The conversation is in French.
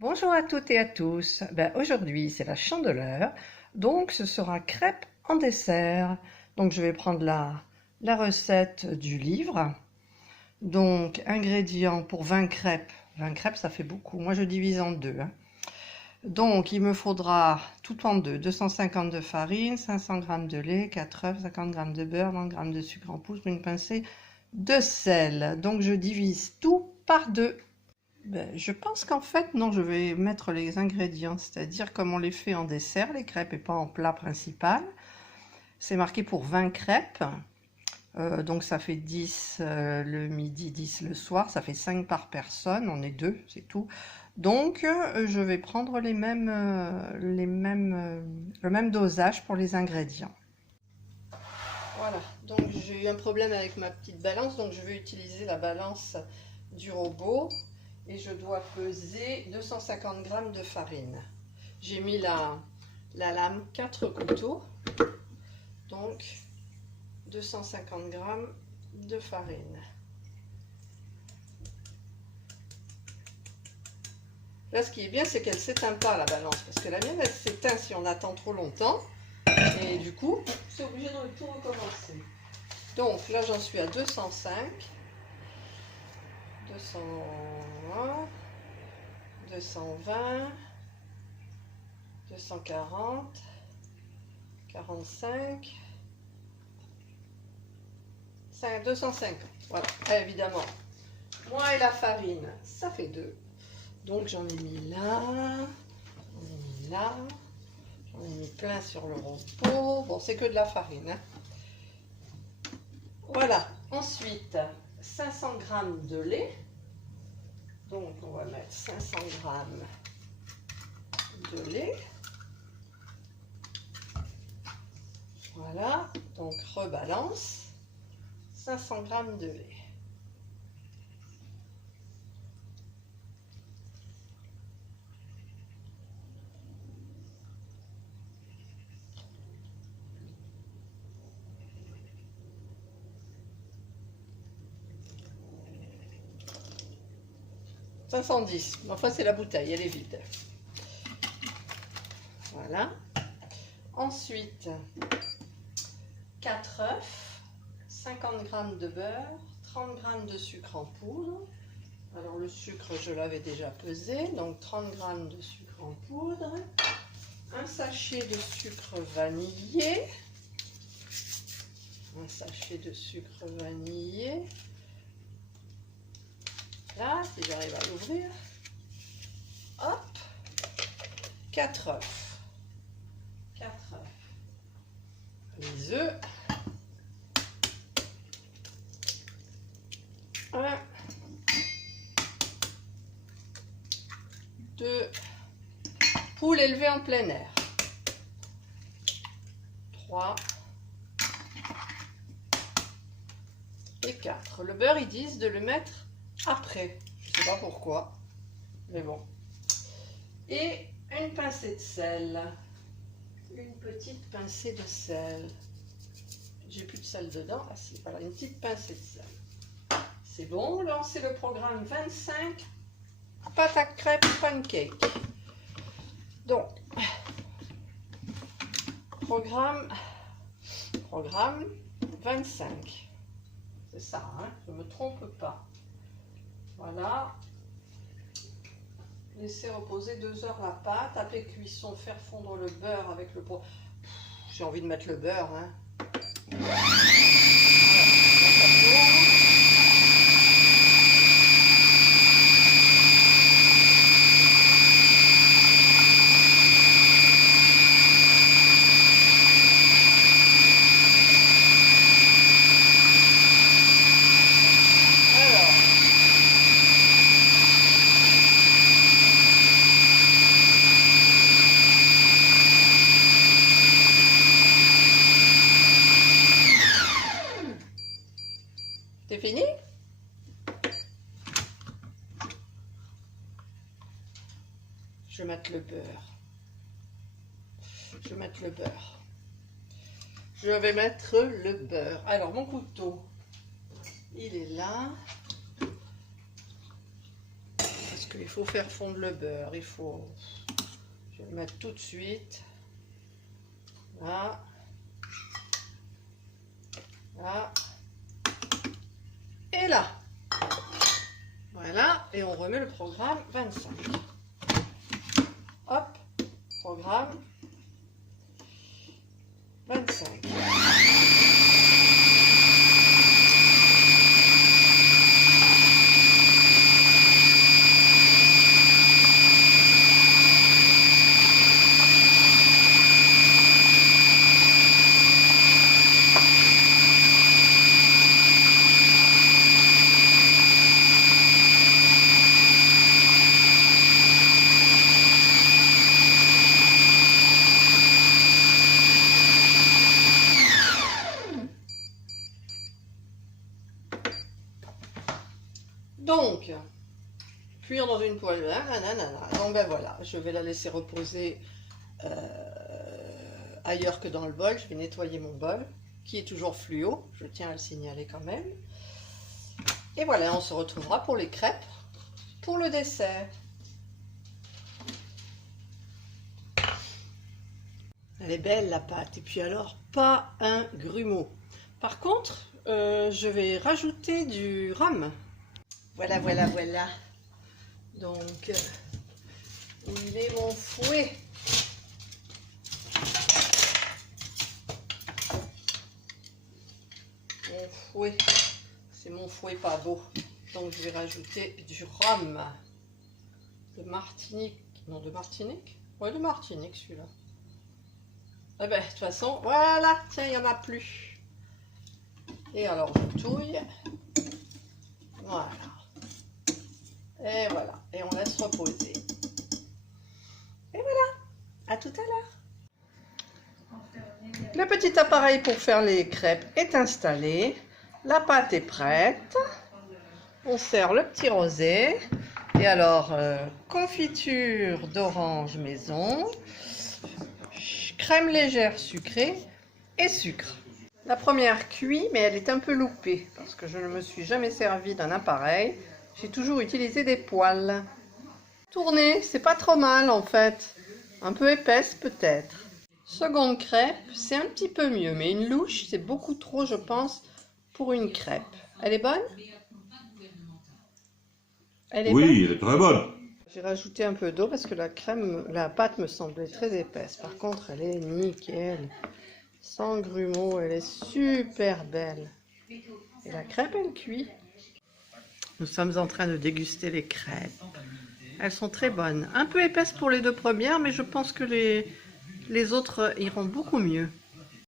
Bonjour à toutes et à tous. Aujourd'hui, c'est la Chandeleur, donc ce sera crêpes en dessert. Donc je vais prendre la recette du livre. Donc ingrédients pour 20 crêpes. 20 crêpes, ça fait beaucoup. Moi, je divise en deux, hein. Donc il me faudra tout en deux 250 de farine, 500 g de lait, 4 œufs, 50 g de beurre, 20 g de sucre en poudre, une pincée de sel. Donc je divise tout par deux. Je pense qu'en fait, non, je vais mettre les ingrédients, c'est-à-dire comme on les fait en dessert, les crêpes, et pas en plat principal. C'est marqué pour 20 crêpes, donc ça fait 10 le midi, 10 le soir, ça fait 5 par personne, on est deux, c'est tout. Donc je vais prendre le même dosage pour les ingrédients. Voilà, donc j'ai eu un problème avec ma petite balance, donc je vais utiliser la balance du robot. Et je dois peser 250 g de farine. J'ai mis la lame 4 couteaux, donc 250 g de farine. Là, ce qui est bien, c'est qu'elle ne s'éteint pas, la balance, parce que la mienne, elle s'éteint si on attend trop longtemps. Et du coup, c'est obligé de tout recommencer. Donc là, j'en suis à 205, 201, 220, 240, 45, 250. Voilà, et évidemment. Moi et la farine, ça fait 2. Donc j'en ai mis là, j'en ai mis là, j'en ai mis plein sur le robot. Bon, c'est que de la farine, hein. Voilà. Ensuite, 500 g de lait. Donc on va mettre 500 g de lait. Voilà, donc rebalance, 500 g de lait. « 510 », enfin c'est la bouteille, elle est vide. Voilà. Ensuite, 4 œufs, 50 g de beurre, 30 g de sucre en poudre. Alors le sucre, je l'avais déjà pesé, donc 30 g de sucre en poudre. Un sachet de sucre vanillé. Un sachet de sucre vanillé. Là, si j'arrive à l'ouvrir. Hop. 4 œufs. 4 œufs. Les œufs. 1, 2, poule élevée en plein air. 3 et 4. Le beurre, ils disent de le mettre après. Je ne sais pas pourquoi, mais bon. Et une pincée de sel. Une petite pincée de sel. J'ai plus de sel dedans. Ah si, voilà, une petite pincée de sel. C'est bon, là c'est le programme 25, pâte à crêpes pancake. Donc, programme 25. C'est ça, hein, je ne me trompe pas. Voilà. Laissez reposer 2 heures la pâte. Après cuisson, faire fondre le beurre avec le pot. J'ai envie de mettre le beurre, hein. Voilà. C'est fini? Je vais mettre le beurre. Je vais mettre le beurre. Je vais mettre le beurre. Alors, mon couteau, il est là. qu'il faut faire fondre le beurre. Il faut... Je vais le mettre tout de suite. Là. Là. Et là. Voilà. Et on remet le programme 25. Hop. Programme 25. Donc, cuire dans une poêle, donc ben voilà, je vais la laisser reposer ailleurs que dans le bol. Je vais nettoyer mon bol, qui est toujours fluo, je tiens à le signaler quand même. Et voilà, on se retrouvera pour les crêpes, pour le dessert. Elle est belle la pâte, et puis alors, pas un grumeau. Par contre, je vais rajouter du rhum. Voilà, voilà, voilà. Donc, où il est mon fouet? Mon fouet. C'est mon fouet pas beau. Donc, je vais rajouter du rhum. De Martinique. Non, de Martinique? Ouais, de Martinique, celui-là. Eh ben, de toute façon, voilà. Tiens, il n'y en a plus. Et alors, je touille. Voilà. Et voilà, et on laisse reposer. Et voilà, à tout à l'heure. Le petit appareil pour faire les crêpes est installé. La pâte est prête. On sert le petit rosé. Et alors, confiture d'orange maison, crème légère sucrée et sucre. La première cuit, mais elle est un peu loupée parce que je ne me suis jamais servi d'un appareil. J'ai toujours utilisé des poêles. Tourner, c'est pas trop mal en fait. Un peu épaisse peut-être. Seconde crêpe, c'est un petit peu mieux, mais une louche, c'est beaucoup trop, je pense, pour une crêpe. Elle est bonne? Elle est bonne? Elle est très bonne. J'ai rajouté un peu d'eau parce que la pâte me semblait très épaisse. Par contre, elle est nickel. Sans grumeaux, elle est super belle. Et la crêpe, elle cuit. Nous sommes en train de déguster les crêpes. Elles sont très bonnes. Un peu épaisses pour les deux premières, mais je pense que les autres iront beaucoup mieux.